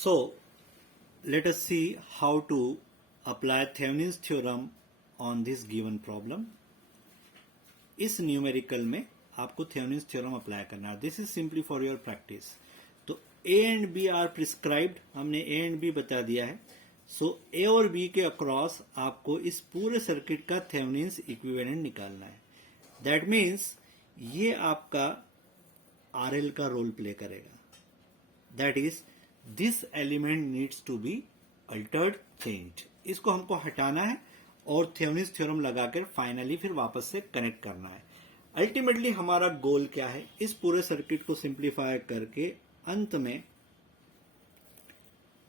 So let us see how to apply Thevenin's theorem on this given problem. इस numerical में आपको Thevenin's theorem apply करना है. This is simply for your practice. तो A and B are prescribed, हमने A and B बता दिया है. सो ए और बी के अक्रॉस आपको इस पूरे सर्किट का थेवेनिन्स इक्विवेलेंट निकालना है. दैट मीन्स ये आपका आरएल का रोल प्ले करेगा. That is this element needs to be altered, changed. इसको हमको हटाना है और थेवेनिन्स थ्योरम लगाकर फाइनली फिर वापस से कनेक्ट करना है. अल्टीमेटली हमारा गोल क्या है? इस पूरे सर्किट को सिंप्लीफाई करके अंत में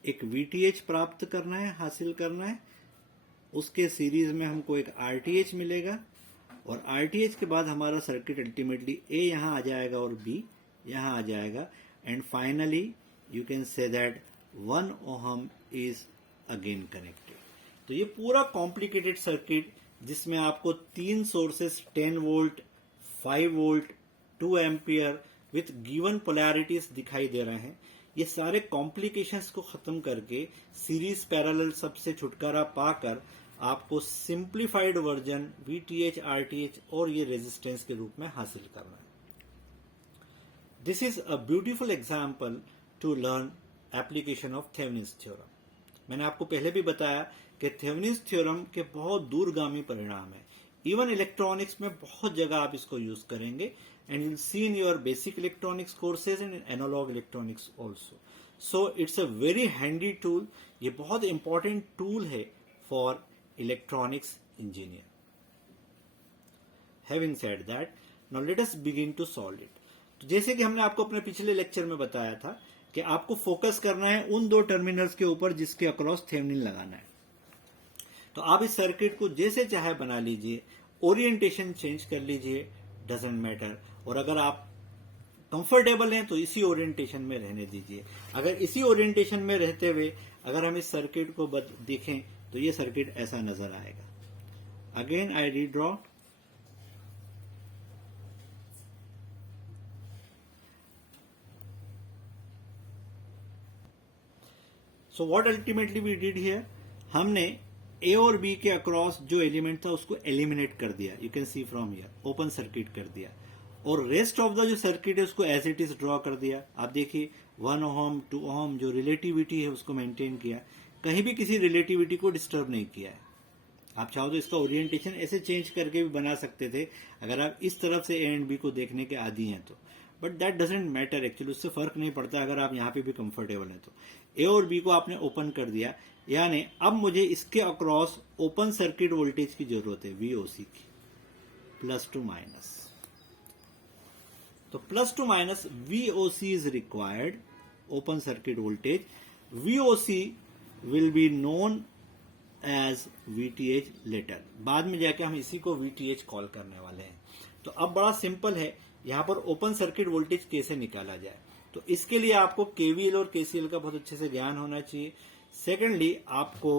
एक वीटीएच प्राप्त करना है, हासिल करना है. उसके सीरीज में हमको एक आरटीएच मिलेगा और आरटीएच के बाद हमारा सर्किट अल्टीमेटली ए यहां आ जाएगा और बी यहां आ जाएगा. And finally you can say that 1 ohm is again connected. तो ये पूरा कॉम्प्लिकेटेड सर्किट जिसमें आपको 3 sources 10 volt, 5 volt, 2 ampere with given polarities दिखाई दे रहे हैं. ये सारे कॉम्प्लिकेशंस को खत्म करके सीरीज पैरेलल सबसे छुटकारा पाकर आपको सिंप्लीफाइड वर्जन वीटीएच, आरटीएच और ये रेजिस्टेंस के रूप में हासिल करना है. This is a beautiful example to learn application of Thevenin's theorem. मैंने आपको पहले भी बताया कि थेवेनिन्स थ्योरम के बहुत दूरगामी परिणाम है. इवन इलेक्ट्रॉनिक्स में बहुत जगह आप इसको यूज करेंगे and you'll see in your basic electronics courses and analog electronics also. So it's a very handy tool. ये बहुत इंपॉर्टेंट टूल है for electronics engineer. Having said that, now let us begin to solve it. तो जैसे कि हमने आपको अपने पिछले लेक्चर में बताया था कि आपको फोकस करना है उन 2 टर्मिनल्स के ऊपर जिसके अक्रॉस थेवेनिन लगाना है. तो आप इस सर्किट को जैसे चाहे बना लीजिए, ओरिएंटेशन चेंज कर लीजिए, डजंट मैटर. और अगर आप कंफर्टेबल हैं तो इसी ओरिएंटेशन में रहने दीजिए. अगर इसी ओरिएंटेशन में रहते हुए अगर हम इस सर्किट को देखें तो ये सर्किट ऐसा नजर आएगा. Again I redraw. So what ultimately we did here, हमने ए और बी के अक्रॉस जो एलिमेंट था उसको एलिमिनेट कर दिया. You can C from here, open circuit कर दिया. और रेस्ट ऑफ द जो सर्किट है उसको एज इट इज ड्रॉ कर दिया. आप देखिए 1 ओहम, 2 ओहम जो रिलेटिविटी है उसको मेंटेन किया. कहीं भी किसी रिलेटिविटी को डिस्टर्ब नहीं किया है. आप चाहो तो इसका ओरिएंटेशन ऐसे चेंज करके भी बना सकते थे अगर आप इस तरफ से ए एंड बी को देखने के आदी हैं तो. But that doesn't matter actually, उससे फर्क नहीं पड़ता अगर आप यहाँ पे भी कंफर्टेबल हैं तो. ए और बी को आपने ओपन कर दिया, यानी अब मुझे इसके अक्रॉस ओपन सर्किट वोल्टेज की जरूरत है, वीओसी की, प्लस टू माइनस. तो plus to minus VOC is required, open circuit voltage. VOC will be known as VTH later. बाद में जाके हम इसी को वीटीएच कॉल करने वाले हैं. तो अब बड़ा सिंपल है, यहां पर ओपन सर्किट वोल्टेज कैसे निकाला जाए. तो इसके लिए आपको केवीएल और केसीएल का बहुत अच्छे से ज्ञान होना चाहिए. सेकेंडली आपको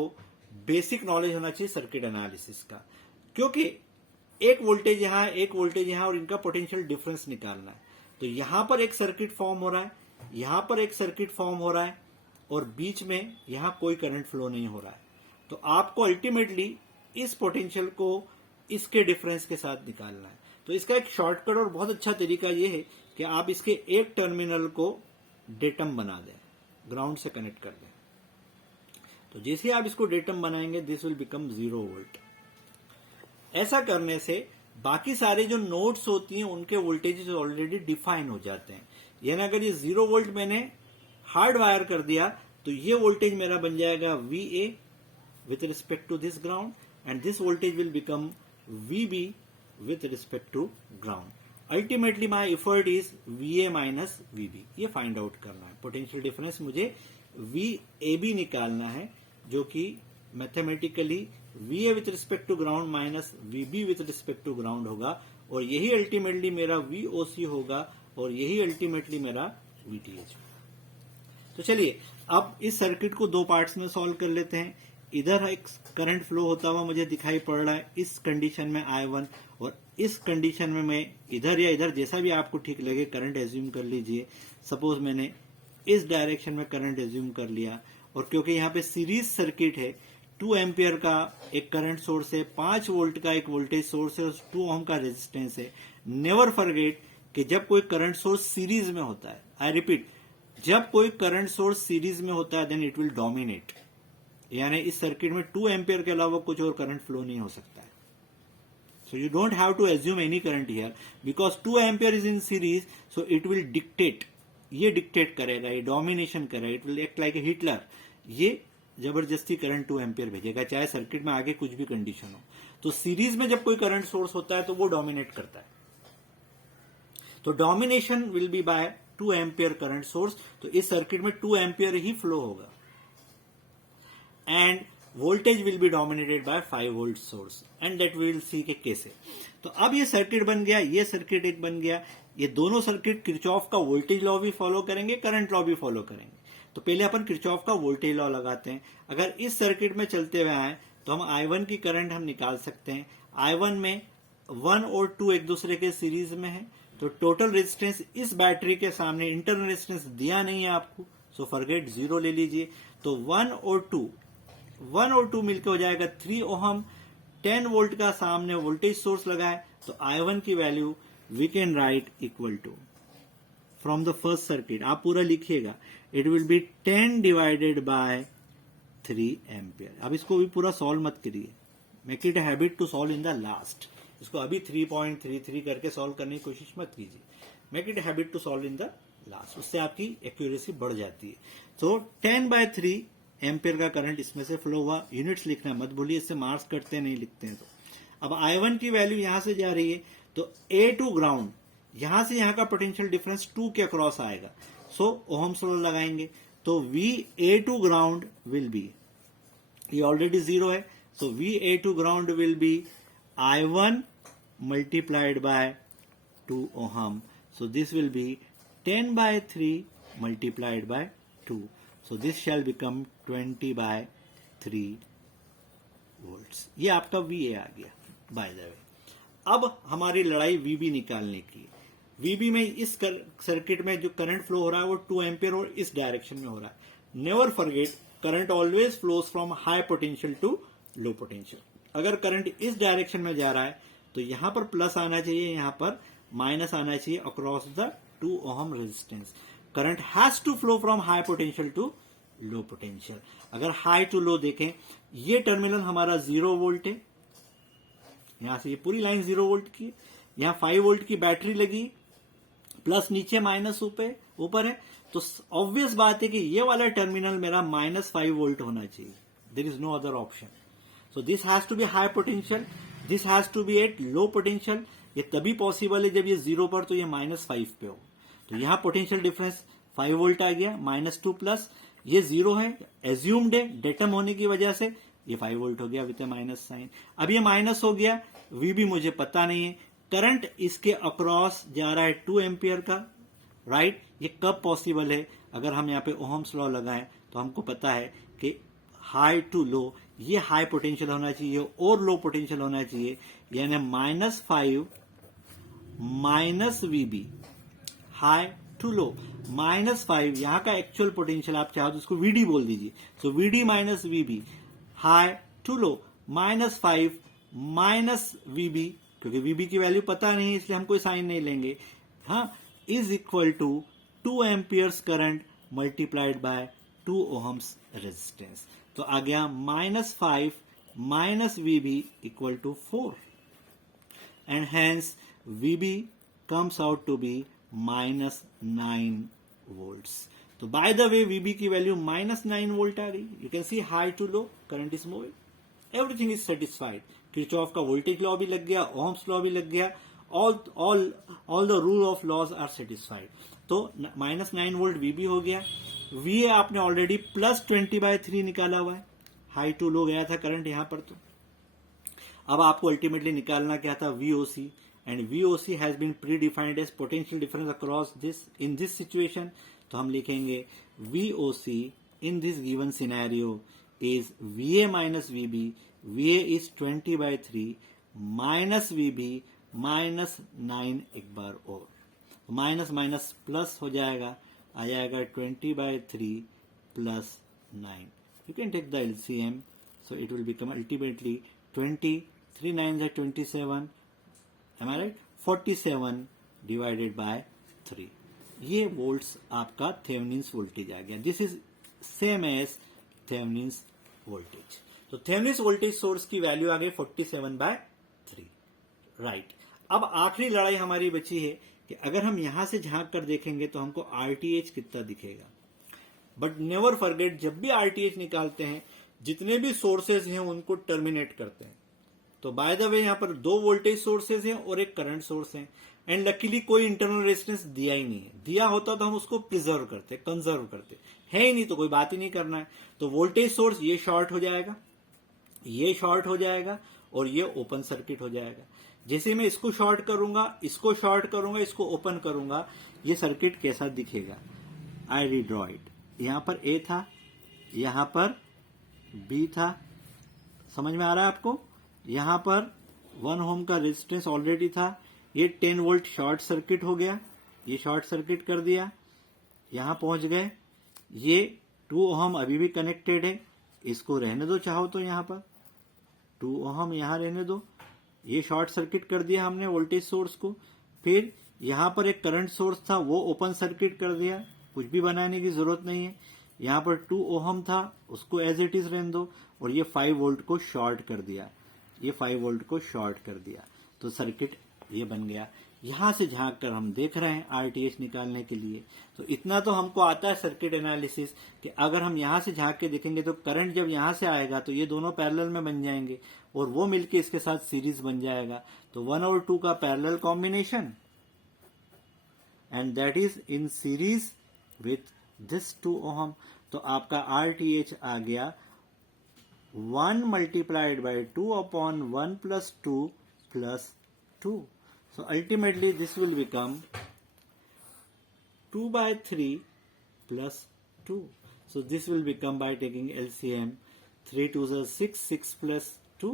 बेसिक नॉलेज होना चाहिए सर्किट एनालिसिस का, क्योंकि एक वोल्टेज यहां, एक वोल्टेज यहां और इनका पोटेंशियल डिफरेंस निकालना है. तो यहां पर एक सर्किट फॉर्म हो रहा है, यहां पर एक सर्किट फॉर्म हो रहा है और बीच में यहां कोई करंट फ्लो नहीं हो रहा है. तो आपको अल्टीमेटली इस पोटेंशियल को इसके डिफरेंस के साथ निकालना है. तो इसका एक शॉर्टकट और बहुत अच्छा तरीका यह है कि आप इसके एक टर्मिनल को डेटम बना दें, ग्राउंड से कनेक्ट कर दें. तो जैसे आप इसको डेटम बनाएंगे दिस विल बिकम 0 वोल्ट. ऐसा करने से बाकी सारे जो नोड्स होती हैं उनके वोल्टेजेस ऑलरेडी डिफाइन हो जाते हैं. यानी अगर ये 0 वोल्ट मैंने हार्ड वायर कर दिया तो ये वोल्टेज मेरा बन जाएगा VA with respect to this ground and this voltage will become VB with respect to ground. Ultimately my effort is VA minus VB. ये फाइंड आउट करना है. पोटेंशियल डिफरेंस मुझे VAB निकालना है जो कि mathematically VA with respect to ground minus VB with respect to ground होगा और यही अल्टीमेटली मेरा VOC होगा और यही अल्टीमेटली मेरा VTH. तो चलिए अब इस सर्किट को 2 पार्ट्स में सॉल्व कर लेते हैं. इधर एक करंट फ्लो होता हुआ मुझे दिखाई पड़ रहा है इस कंडीशन में I1 और इस कंडीशन में मैं इधर या इधर जैसा भी आपको ठीक लगे करंट एज्यूम कर लीजिए. सपोज मैंने इस डायरेक्शन में करंट एज्यूम कर लिया, और क्योंकि यहाँ पे सीरीज सर्किट है, 2 एम्पियर का एक करंट सोर्स है, 5 वोल्ट का एक वोल्टेज सोर्स है, 2 ओम का रेजिस्टेंस है। नेवर फॉरगेट कि जब कोई करंट सोर्स सीरीज में होता है, आई रिपीट, जब कोई करंट सोर्स सीरीज में होता है देन इट विल डोमिनेट, यानी इस सर्किट में 2 एम्पियर के अलावा कुछ और करंट फ्लो नहीं हो सकता है। So you don't have to assume any current here because 2 ampere is in series, so it will dictate, ये डिक्टेट करेगा, ये डोमिनेशन करेगा, it will act like a Hitler, ये जबरदस्ती करंट 2 एम्पियर भेजेगा चाहे सर्किट में आगे कुछ भी कंडीशन हो। तो सीरीज में जब कोई करंट सोर्स होता है तो वो डोमिनेट करता है, तो domination will be by 2 ampere current source. तो इस सर्किट में 2 एम्पियर ही फ्लो होगा and voltage will be dominated by 5 volt source, and that we will see के कैसे। तो अब ये सर्किट बन गया, ये सर्किट एक बन गया, ये दोनों सर्किट किरचॉफ का वोल्टेज लॉ भी फॉलो करेंगे, करंट लॉ भी फॉलो करेंगे। तो पहले अपन किरचॉफ का वोल्टेज लॉ लगाते हैं। अगर इस सर्किट में चलते हुए आए तो हम I1 की करंट हम निकाल सकते हैं। I1 में 1 और 2 एक दूसरे के सीरीज में है, तो टोटल रेजिस्टेंस इस बैटरी के सामने इंटरनल रेजिस्टेंस दिया नहीं है आपको, सो फॉरगेट 0 ले लीजिए। तो 1 और 2 मिलकर हो जाएगा 3 ओहम। 10 वोल्ट का सामने वोल्टेज सोर्स लगा है, तो I1 की value we can write equal to from the first circuit, आप पूरा लिखिएगा, it will be 10 divided by 3 ampere. अब इसको भी पूरा सॉल्व मत करिए, make it a habit to solve in the last. इसको अभी 3.33 करके सॉल्व करने की कोशिश मत कीजिए, make it a habit to solve in the last, उससे आपकी एक्यूरेसी बढ़ जाती है। तो 10/3 एम्पियर का करंट इसमें से फ्लो हुआ। यूनिट्स लिखना मत भूलिए, इससे मार्क्स कटते नहीं लिखते हैं। तो अब I1 की वैल्यू यहां से जा रही है, तो A टू ग्राउंड, यहां से यहां का पोटेंशियल डिफरेंस 2 के अक्रॉस आएगा, सो ओहम्स लॉ लगाएंगे। तो VA to ground will be, ये ऑलरेडी 0 है, so VA to ground will be I1 multiplied by 2 ohm, so this will be 10/3 multiplied by 2, so this shall become 20/3 volts। ये आपका VA आ गया bye the वे। अब हमारी लड़ाई VB निकालने की है। VB में इस सर्किट में जो करंट फ्लो हो रहा है वो 2 एम्पियर और इस डायरेक्शन में हो रहा है। Never forget, current always flows from high potential to low potential. अगर करंट इस डायरेक्शन में जा रहा है तो यहां पर प्लस आना चाहिए, यहां पर माइनस आना चाहिए across the 2 ohm resistance. Current has to flow from high potential to low potential. अगर हाई टू लो देखें, ये टर्मिनल हमारा 0 वोल्ट है, यहां से ये पूरी लाइन 0 वोल्ट की, यहां 5 वोल्ट की बैटरी लगी, प्लस नीचे माइनस ऊपर है, तो ऑब्वियस बात है कि ये वाला टर्मिनल मेरा -5 वोल्ट होना चाहिए, there is no other option. So this has to be high potential, this has to be at low potential. ये तभी पॉसिबल है जब ये 0 पर तो ये -5 पे हो। तो यहां पोटेंशियल डिफरेंस 5 वोल्ट आ गया, -2 प्लस ये 0 है, एज्यूम्ड है, डेटम होने की वजह से ये 5 वोल्ट हो गया विद ए माइनस साइन। अब ये माइनस हो गया, VB मुझे पता नहीं है, करंट इसके अक्रॉस जा रहा है 2 एम्पियर का, राइट। ये कब पॉसिबल है, अगर हम यहाँ पे ओहम्स लॉ लगाएं तो हमको पता है कि हाई टू लो, ये हाई पोटेंशियल होना चाहिए और लो पोटेंशियल होना चाहिए, यानी -5 minus VB, high to low, -5 यहां का एक्चुअल पोटेंशियल, आप चाहो तो उसको VD बोल दीजिए, so VD minus VB, high to low, -5 minus VB, क्योंकि VB की वैल्यू पता नहीं इसलिए हम कोई साइन नहीं लेंगे, हाँ, is equal to 2 amperes current multiplied by 2 ohms resistance. तो आ गया -5 minus VB equal to 4, and hence VB comes out to be -9 volts। तो बाय द वे VB की वैल्यू -9 वोल्ट आ गई। You can C high to low current is moving, everything is satisfied. Kirchhoff का voltage law भी लग गया, Ohm's law भी लग गया, all the rule of laws are satisfied. तो -9 वोल्ट VB हो गया। VA आपने ऑलरेडी +20/3 निकाला हुआ है, हाई टू लो गया था करंट यहां पर। तो अब आपको अल्टीमेटली निकालना क्या था, VOC, and VOC has been predefined as potential difference across this in this situation. तो हम लिखेंगे VOC in this given scenario is VA minus VB, VA is 20/3 minus VB minus 9 एक बार और, माइनस माइनस प्लस हो जाएगा, आ जाएगा 20/3 plus 9. You can take the LCM, so it will become ultimately 20, 3 9s are 27, am I right? 47 divided by 3. ये volts आपका Thevenin's voltage आ गया. This is same as Thevenin's voltage. तो थेवेनिन्स वोल्टेज सोर्स की value आ गई 47/3. Right. अब आखिरी लड़ाई हमारी बची है कि अगर हम यहां से झांक कर देखेंगे तो हमको आरटीएच कितना दिखेगा. बट नेवर फॉरगेट, जब भी आरटीएच निकालते हैं जितने भी सोर्सेज हैं उनको टर्मिनेट करते हैं. तो बाय द वे यहां पर 2 वोल्टेज सोर्सेज हैं और एक करंट सोर्स है. एंड लकीली कोई इंटरनल रेजिस्टेंस दिया ही नहीं है. दिया होता तो हम उसको प्रिजर्व करते, कंजर्व करते. है ही नहीं तो कोई बात ही नहीं करना है. तो वोल्टेज सोर्स ये शॉर्ट हो जाएगा, ये शॉर्ट हो जाएगा और ये ओपन सर्किट हो जाएगा. जैसे मैं इसको शॉर्ट करूंगा, इसको शॉर्ट करूंगा, इसको ओपन करूंगा, ये सर्किट कैसा दिखेगा. आई रीड्रॉ इट. यहां पर ए था, यहां पर बी था. समझ में आ रहा है आपको. यहां पर 1 ओम का रेजिस्टेंस ऑलरेडी था. ये 10 वोल्ट शॉर्ट सर्किट हो गया, ये शॉर्ट सर्किट कर दिया. यहां पहुंच गए. ये 2 ओम अभी भी कनेक्टेड है, इसको रहने दो चाहो तो. यहां पर 2 ओम यहां रहने दो. ये शॉर्ट सर्किट कर दिया हमने वोल्टेज सोर्स को. फिर यहां पर एक करंट सोर्स था, वो ओपन सर्किट कर दिया. कुछ भी बनाने की जरूरत नहीं है. यहां पर 2 ओम था, उसको एज इट इज रहने दो. और ये 5 वोल्ट को शॉर्ट कर दिया, ये 5 वोल्ट को शॉर्ट कर दिया. तो सर्किट ये बन गया. यहां से झांक कर हम देख रहे हैं आरटीएच निकालने के लिए. तो इतना तो हमको आता है सर्किट एनालिसिस कि अगर हम यहां से झांक के देखेंगे तो करंट जब यहां से आएगा तो ये दोनों पैरेलल में बन जाएंगे और वो मिलके इसके साथ सीरीज बन जाएगा. तो 1 और 2 का parallel combination and that is in series with this 2 ओम. तो आपका आरटीएच आ गया 1 multiplied by 2 upon 1 plus 2 plus 2. So ultimately this will become 2/3 plus 2. So this will become, by taking LCM, 3 2s are 6, 6 plus 2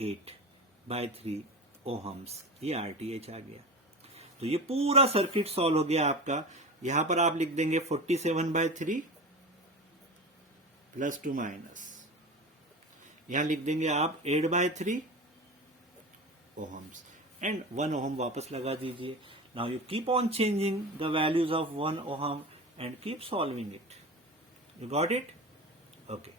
8/3 ohms. ये RTH आ गया. तो ये पूरा circuit solve हो गया आपका. यहां पर आप लिख देंगे 47/3 प्लस 2 माइनस. यहां लिख देंगे आप 8/3 ओहम्स एंड 1 ओहम वापस लगा दीजिए. Now you keep on changing the values of 1 ohm and keep solving it. You got it. Okay.